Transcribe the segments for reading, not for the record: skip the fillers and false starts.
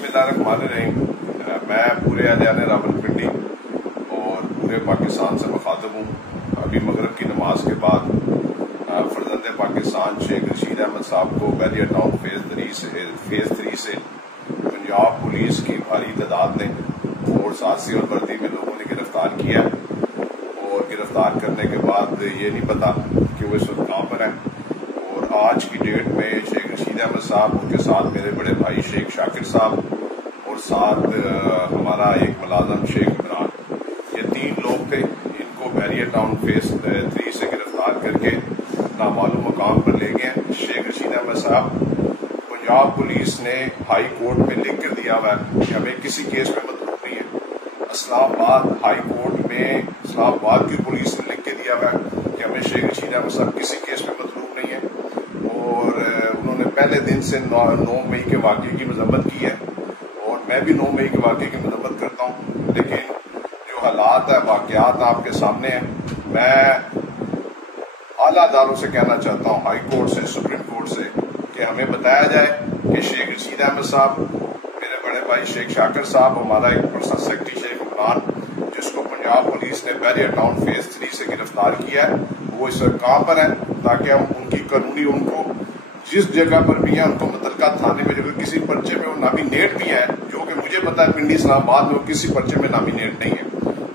बिस्मिल्लाहिर्रहमानिर्रहीम। मैं पूरे अहले रावलपिंडी और पूरे पाकिस्तान से मुखातब हूँ। अभी मगरिब की नमाज के बाद फर्जंद पाकिस्तान शेख रशीद अहमद साहब को बैरियर टाउन फेज 3 से पंजाब पुलिस की भारी तादाद ने और साथी और वर्दी में लोगों ने गिरफ्तार किया और गिरफ्तार करने के बाद ये नहीं पता कि वो इस वक्त कहाँ पर है। और आज की डेट में शेख रशीद अहमद साहब, उनके साथ मेरे बड़े भाई शेख शाकिर साहब और साथ हमारा एक मुलाजम शेख इमरान, ये 3 लोग थे। इनको बैरियर टाउन फेज 3 से गिरफ्तार करके नामालूम मकाम पर ले गए। शेख रशीद अहमद साहब, पंजाब पुलिस ने हाई कोर्ट में लिख कर दिया हुआ है कि हमें किसी केस में मतलूब नहीं है। इस्लामाबाद हाई कोर्ट में इस्लामाबाद की पुलिस ने लिख के दिया हुआ है कि हमें शेख रशीद अहमद साहब किसी केस में मतलूब नहीं है। और उन्होंने पहले दिन से 9 मई के वाक़े की मजम्मत की है और मैं भी 9 मई के वाक़े की मजम्मत करता हूँ। लेकिन जो हालात है, वाक़यात आपके सामने हैं। मैं आला अदालतों से कहना चाहता हूँ, हाई कोर्ट से, सुप्रीम कोर्ट से, कि हमें बताया जाए कि शेख रशीद अहमद साहब, मेरे बड़े भाई शेख शाकिर साहब, हमारा एक पर्सनल सेक्रेटरी शेख इमरान, जिसको पंजाब पुलिस ने बैरियर टाउन फेज 3 से गिरफ्तार किया है, वो इस वक्त कहाँ पर है, ताकि हम उनकी कानूनी, उनको जिस जगह पर भी है, उनको मुतलका थाने में जो किसी पर्चे में वो नामिनेट भी है, जो कि मुझे पता है पिंडी इस्लामाबाद में वो किसी पर्चे में नामिनेट नहीं है,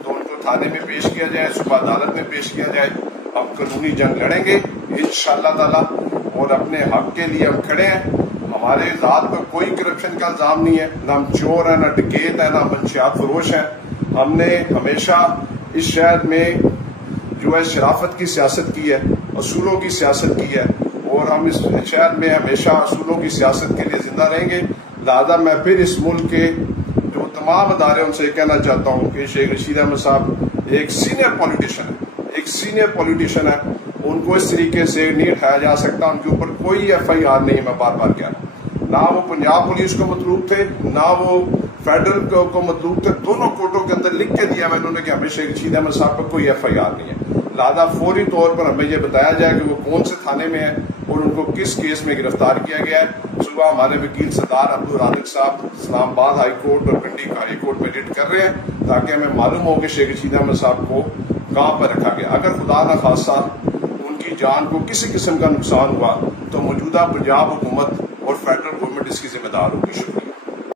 तो उनको थाने में पेश किया जाए, सुबह अदालत में पेश किया जाए। हम कानूनी जंग लड़ेंगे इंशाअल्लाह ताला और अपने हक के लिए हम खड़े हैं। हमारे जात पर कोई करप्शन का इल्जाम नहीं है, ना हम चोर है, ना डकैत है, ना मंशियात फरोश है। हमने हमेशा इस शहर में जो है शराफत की सियासत की है, असूलों की सियासत की है और हम इस शहर में हमेशा असूलों की सियासत के लिए जिंदा रहेंगे। लिहाजा मैं फिर इस मुल्क के जो तमाम अदारे उनसे कहना चाहता हूँ कि शेख रशीद अहमद साहब एक सीनियर पॉलिटिशियन है, एक सीनियर पॉलिटिशियन है, उनको इस तरीके से नहीं उठाया जा सकता। उनके ऊपर कोई FIR नहीं है। मैं बार बार कह रहा हूँ, ना वो पंजाब पुलिस को मतलूब थे, ना वो फेडरल को मतलूब थे। दोनों कोर्टों के अंदर लिख के दिया मैंने कि हमें शेख रशीद अहमद साहब पर कोई FIR नहीं है। लिहाजा फौरी तौर पर हमें यह बताया जाए कि वो कौन से थाने में है और उनको किस केस में गिरफ्तार किया गया है। सुबह हमारे वकील सरदार अब्दुल राज़िक साहब इस्लामाबाद हाई कोर्ट और पिंडी हाई कोर्ट में रिट कर रहे हैं, ताकि हमें मालूम हो कि शेख रशीद अहमद साहब को कहाँ पर रखा गया। अगर खुदा न खास्ता उनकी जान को किसी किस्म का नुकसान हुआ तो मौजूदा पंजाब हुकूमत और फेडरल गवर्नमेंट इसकी जिम्मेदार होगी। शुक्रिया।